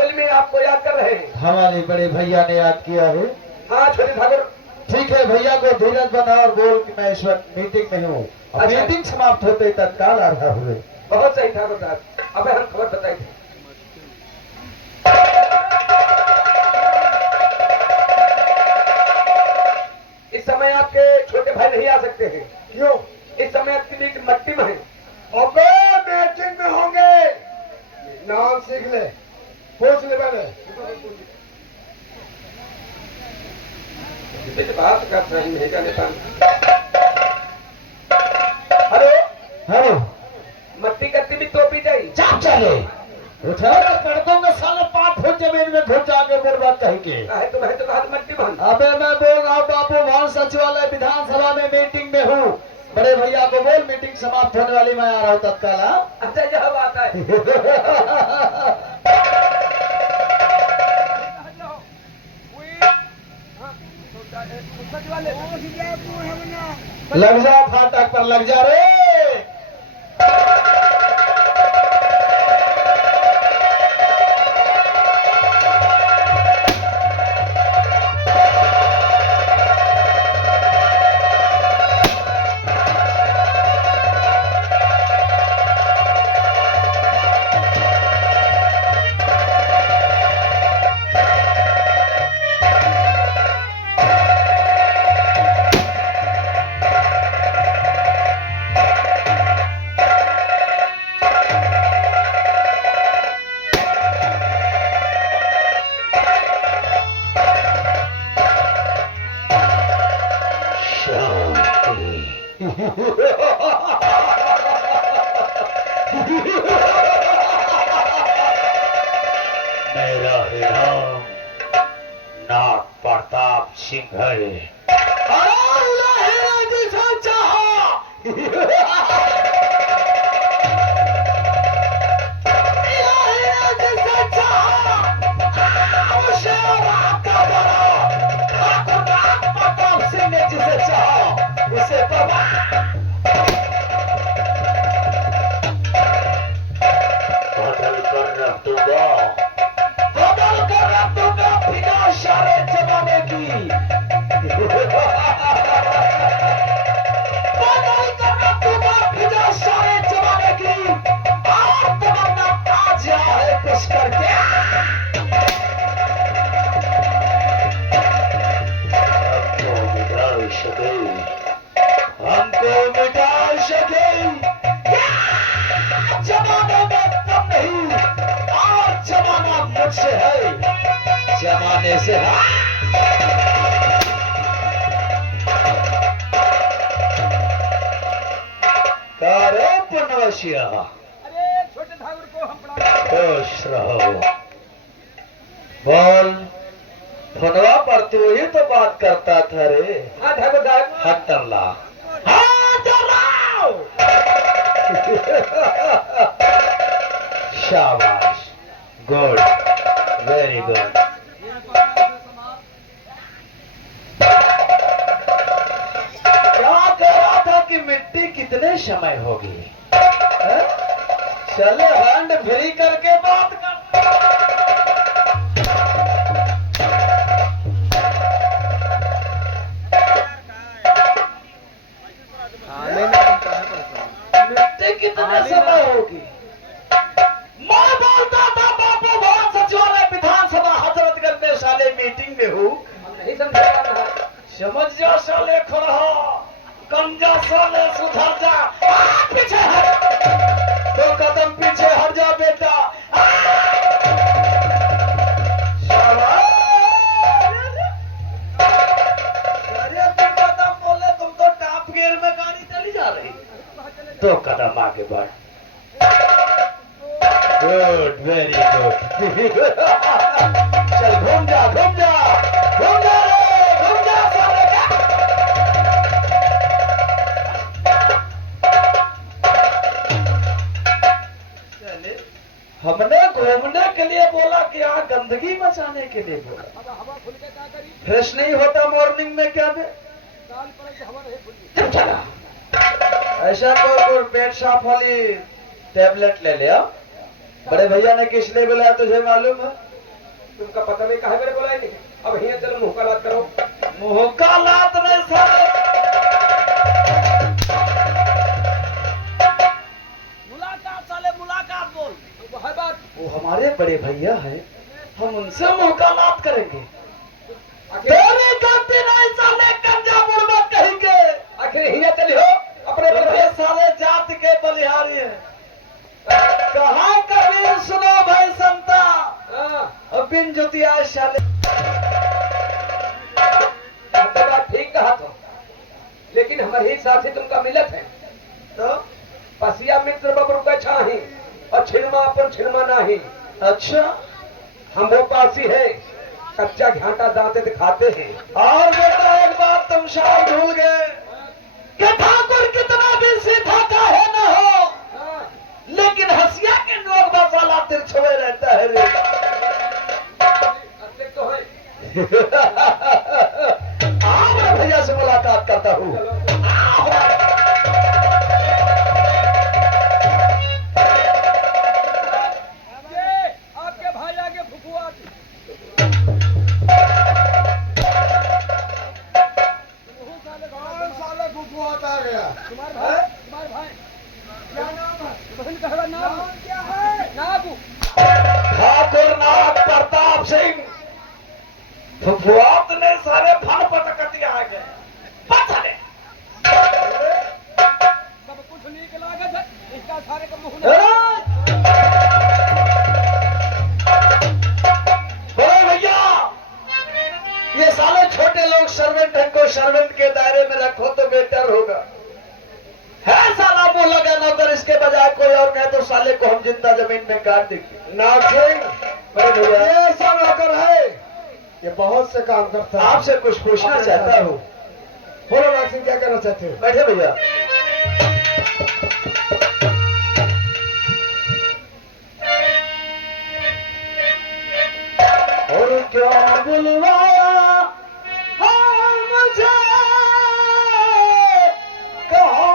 हवेली में आपको याद कर रहे हैं। हमारे बड़े भैया ने याद किया है। हाँ छोटे ठाकुर। ठीक है, भैया को धीरज बना और बोल कि मैं इस वक्त मीटिंग में हूँ। अब अच्छा। मीटिंग समाप्त होते ही तत्काल आ रहा हुए। बहुत सही ठाकुर साहब, अब हम खबर बताई थी। इस समय आपके छोटे भाई नहीं आ सकते हैं। क्यों? इस समय आपकी मीट मट्टी में है। अबे मीटिंग में होंगे, नाम सीख ले, पूछ ले पहले। बात कर रही है क्या नेता? हेलो हेलो, मट्टी कत्ती भी तो पी जाई। चाप चले उठा के कर दूंगा साले 5 फुट जमीन में घुस जाके बर्बाद कहेंगे। तो बात मट्टी बन। अबे मैं बोल रहा हूँ बापू, भवन सचिवालय विधानसभा में मीटिंग में हूँ। बड़े भैया को बोल मीटिंग समाप्त होने वाली, मैं आ रहा हूँ तत्काल। अच्छा यह बात है। लग जा फाटक पर, लग जा रे। मेरा नाम नाग प्रताप सिंह है। जिसे चाहो उसे बदल कर रख दूंगा, बदल कर रख दूंगा बिना सारे जमाने की। बदल कर रख दूंगा बिना सारे जमाने की। और तमन्ना आज है कुछ करके। हमको मिटा सके जमाने में कम नहीं, और जमाना मुझसे है, जमाने से है। कारो पनवसिया, अरे छोटे ठाकुर को हम पढ़ा। खुश रहो। बोल, फोनवा पर तू ही तो बात करता था रे। हाँ ठाकुर साहब। हट टल्ला, शाबाश, गुड, वेरी गुड। क्या कह रहा था कि मिट्टी कितने समय होगी? चले हैंड फ्री करके बात कर। मिट्टी कितने समय होगी? मैं बोलता था बापू, भवन सचिवालय विधानसभा हजरतगंज में साले मीटिंग में हूँ। नहीं समझा। समझ जा साले, खड़ा गंजा साले, सुधर जा। पीछे हट, 2 कदम पीछे हट जा बेटा। अरे 2 कदम बोले, तुम तो टॉप गियर में गाड़ी चली जा रही। 2 कदम आगे बढ़। Good, very good. चल घूम जा, घूम जा, घूम जा रे, घूम जा साले का। चले, हमने घूमने के लिए बोला कि यहाँ गंदगी मचाने के लिए बोला। अब हवा खुल के क्या करी? फ्रेश नहीं होता मॉर्निंग में क्या दे? काल पर से हवा नहीं खुली। चुप चला। ऐसा कोई पेट साफ वाली टैबलेट ले लिया। बड़े भैया ने किस लिए बुलाया तुझे मालूम है? तुमका पता नहीं काहे मेरे बुलाए नहीं। अब हिया चलो मुंह का लात करो। मुंह का लात नहीं साले। मुलाकात साले, मुलाकात बोल। तो है बात। वो हमारे बड़े भैया हैं, हम उनसे मुंह का लात करेंगे। आखिर तेरी गलती नहीं साले, कंजा बुड़बक कहेंगे। आखिर हिया चली हो अपने बड़े ये भैया। साले जात के बलिहारी हैं। कहाँ कबीर सुनो भाई संता, हाँ, अब बिन जुतिया साले। तो बात ठीक कहा तुम, लेकिन हमारे ही साथी तुमका मिलत है। तो पसिया मित्र बबरू का छाही और छिनमा अपन छिनमा नाही। अच्छा, हम वो पासी है, कच्चा घाटा दांते दिखाते हैं। और बेटा एक बात तुम शायद भूल गए कि ठाकुर कितना भी सीधा काहे न हो, हाँ, लेकिन हसिया के नोक मसाला तिरछुए रहता है रे। असलियत तो है। आओ मैं भैया से मुलाकात करता हूँ। आपके भाई आगे फुफुआ कौन साले फुफुआत आ गया? तुम्हारे भाई क्या नाम है? बहन का नाम क्या है? नागू। ठाकुर नाग प्रताप सिंह फुफुआत ने सारे फन पटकती आ गए। पछले सब कुछ नीक लागत है, इसका सारे का मुंह नहीं। बड़े भैया, ये साले छोटे लोग सर्वेंट हैं, को सर्वेंट के दायरे में रखो तो बेहतर होगा। है साला मुंह लगा नौकर, इसके बजाय कोई और कहे तो साले को हम जिंदा जमीन में गाड़ देंगे। नाग सिंह, बड़े भैया, ये ऐसा नौकर है, ये बहुत से काम करता है। आपसे कुछ पूछना चाहता हूँ। बोलो नाग सिंह, क्या कहना चाहते हो? बैठे भैया। और क्यों बुलवाया हाँ मुझे, कहो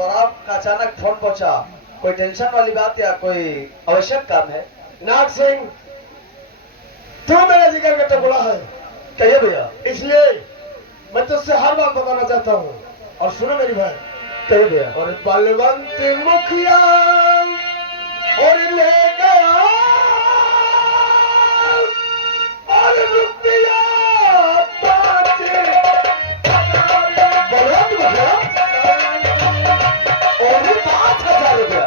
बात क्या अचानक फोन पहुंचा, कोई टेंशन वाली बात या कोई आवश्यक काम है? नाग सिंह, तू मेरे जिगर का टुकड़ा है, कहिए भैया। इसलिए मैं तुझसे हर बात बताना चाहता हूँ। और सुनो मेरी भाई, कहिए भैया। और बलवंत मुखिया और ले गया और रुपया बलवंत मुखिया और 5,000 रुपया।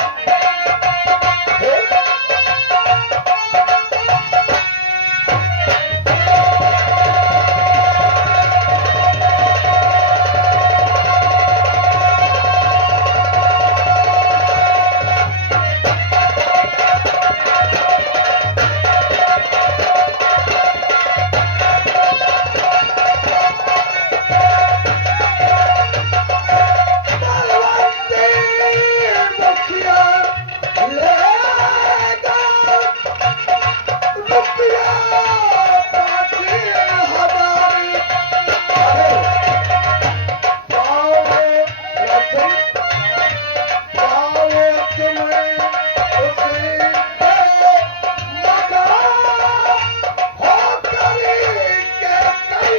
रुपया 5,000 पाओगे तुम्हें उसी पे मगर हो तरीके कई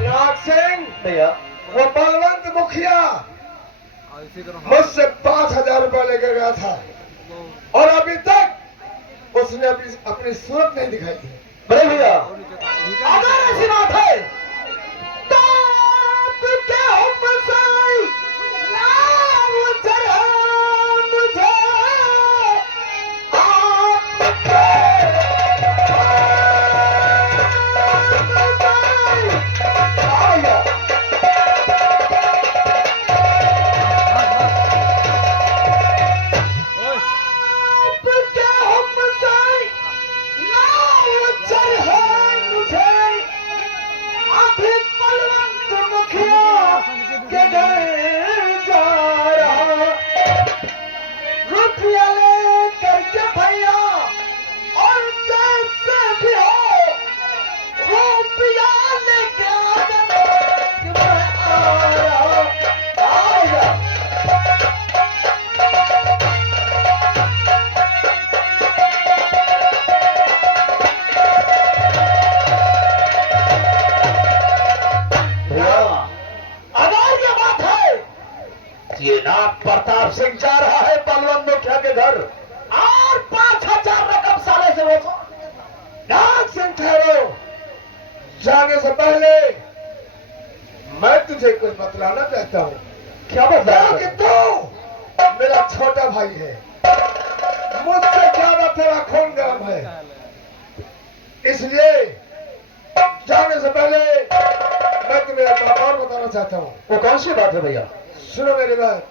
नाग सिंह भैया वो बलवंत मुखिया मुझसे 5,000 रुपए लेकर गया था और अभी तक उसने अपनी सूरत नहीं दिखाई है। बड़े भैया अगर ऐसी बात है तो आपके हुक्म से नाम चढ़ा मुझे आपके आपके हुक्म से नाम चढ़ा मुझे अभी बलवंत मुखिया के घर जा रहा रुपया लेकर के भैया और जैसे भी हो रुपया लेके आ रहा अगर ये बात है ये नाग प्रताप सिंह जा रहा है बलवंत मुखिया के घर और 5,000 रकम साले से वो नाग सिंह ठहरो, जाने से पहले मैं तुझे कुछ बतलाना चाहता हूँ क्या बता कि तू मेरा छोटा भाई है, मुझसे ज्यादा तेरा खून गर्म है, इसलिए जाने से पहले मैं तुम्हें एक बात और बताना चाहता हूँ। वो कौन सी बात है भैया? सुनो मेरी बात।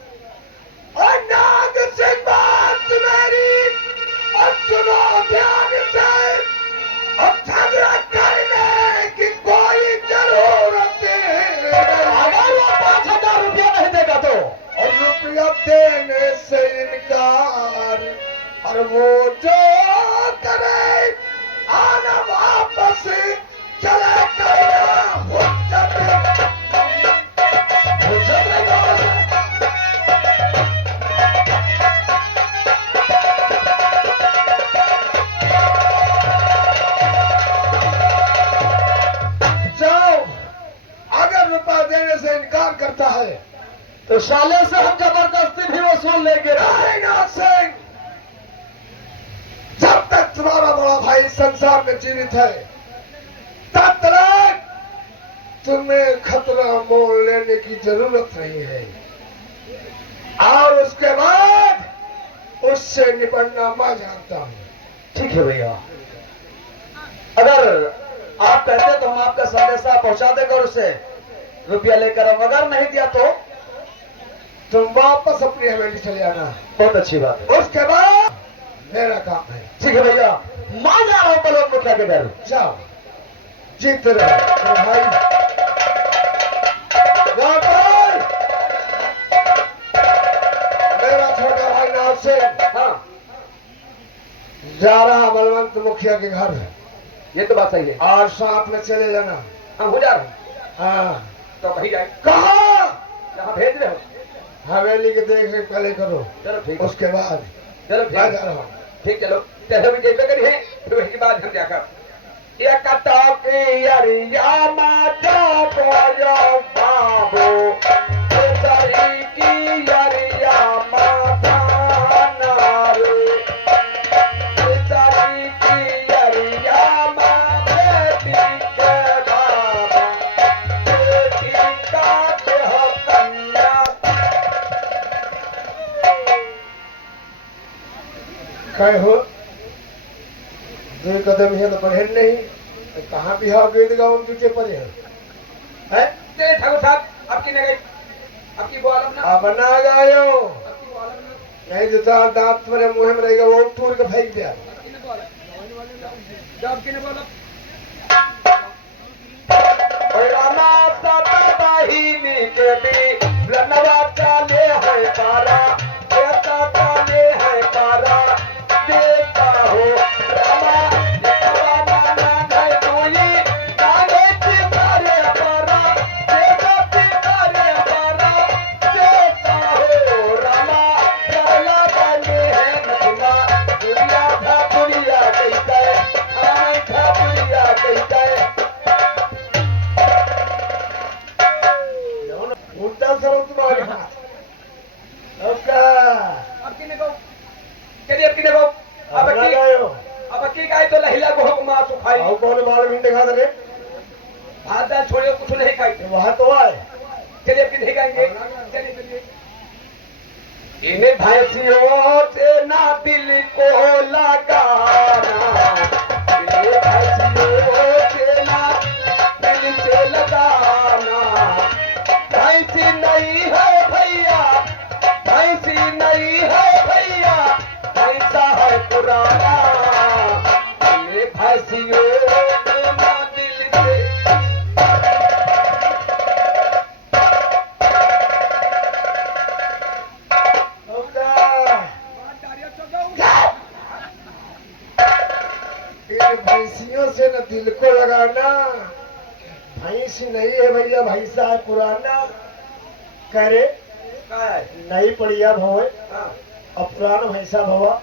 और नाग सिंह बात मेरी और सुनो ध्यान से, और झगड़ा करने की कोई जरूरत नहीं। अगर वो 5,000 रुपया नहीं देगा तो और रुपया देने से इनकार, और वो जो करे आना वापस चले करना हुज्जत नहीं होगा। जाओ, अगर रुपया देने से इनकार करता है तो साले से हम जबरदस्ती भी वसूल लेंगे। नाग सिंह, जब तक तुम्हारा बड़ा भाई इस संसार में जीवित है तब तक तुम्हें खतरा मोल लेने की जरूरत नहीं है, और उसके बाद उससे निपटना मैं जानता हूँ। ठीक है भैया, अगर आप कहते तो हम आपका संदेशा पहुंचा देंगे और उसे रुपया लेकर हम, अगर नहीं दिया तो तुम वापस अपनी हवेली चले आना। बहुत अच्छी बात है। उसके बाद मेरा काम है। ठीक है भैया, मैं जा रहा हूँ बलवंत मुखिया के घर। जाओ, जीत रहे तो भाई। वापस मेरा छोटा भाई नाग सिंह हाँ, जा रहा बलवंत मुखिया के घर, ये तो बात सही है। और साथ में चले जाना। हम हो जा रहे हैं हाँ, तो वही जाए। कहा जहाँ भेज रहे हो हवेली के देख रेख पहले करो, चलो ठीक है। उसके बाद चलो मैं ठीक जा है। रहा हूँ। ठीक, चलो चलो भी जैसे करी है फिर उसके बाद हम जाकर ये कटौती अरिया माता बोलो बाबू तेरी की अरिया माता नारे तेरी की अरिया माता के बाबा बेटी का देह कन्या। कहे हो दो कदम है तो बढ़े नहीं, तो कहाँ भी हो गीत गाँव तुझे पड़े है? ठाकुर साहब आपकी नगई आपकी वो आलम ना अब ना गायो, आपकी वो आलम ना नहीं तो तार दांत मेरे मुंह में रहेगा वो टूर के फेंक दिया रामा साता दाहिनी के भी लनवा काले है कारा देता काले है कारा देता हो रामा देवा नाना है कोई नाने तितारे पारा देता तितारे पारा देता हो रामा काला बने है नगमा दुनिया था दुनिया कहता है आए था दुनिया कहता है उल्टा सरो तुम्हारे अब किने को अब की गाय तो लहिला को हुक्म मां सुखाई कौन बाल भी दिखा दे भात दाल छोड़ियो कुछ नहीं खाई वहां तो आए चलिए अब किने खाएंगे चलिए इन्हें भैंसियों से ना दिल को लगाना इन्हें भैंसियों से ना दिल से लगाना भैंसी नहीं है भैया भैंसी नहीं है भैया भैंसा है पुराना ये भैंसियों से ना दिल से भैंसियों से न दिल को लगाना भैंस नहीं है भैया भैंसा है पुराना कह रे नहीं पड़िया भवे और पुराना भैंसा भवा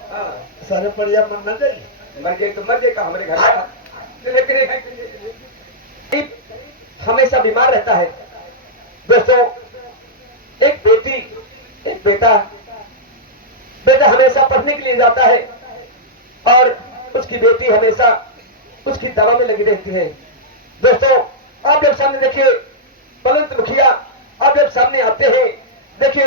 सारे पड़िया मन न जाइए मर गए तो मर गए का हमारे घर का हमेशा बीमार रहता है दोस्तों एक बेटी एक बेटा बेटा हमेशा पढ़ने के लिए जाता है और उसकी बेटी हमेशा उसकी दवा में लगी रहती है दोस्तों आप जब सामने देखिए बलवंत मुखिया आप जब सामने आते हैं देखिए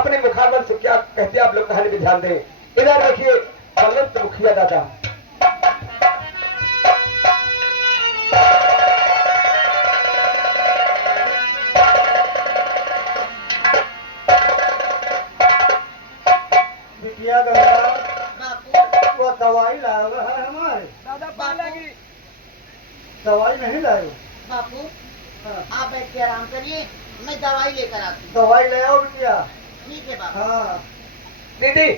अपने मुखारबंद से क्या कहते हैं आप लोग कहानी में ध्यान दें इधर देखिए बलवंत मुखिया दादा बिटिया गंगा वो दवाई लाया है हमारे दादा पालेगी दवाई नहीं लाए बापू आप बैठ के आराम करिए मैं दवाई लेकर आती हूँ। दवाई ले आओ बिटिया ठीक है बापू। हाँ दीदी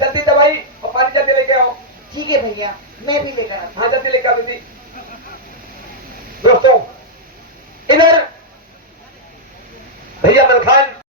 जल्दी दवाई और पानी जल्दी लेके आओ ठीक है भैया मैं भी लेकर आती हूँ। हाँ जल्दी लेके आओ दीदी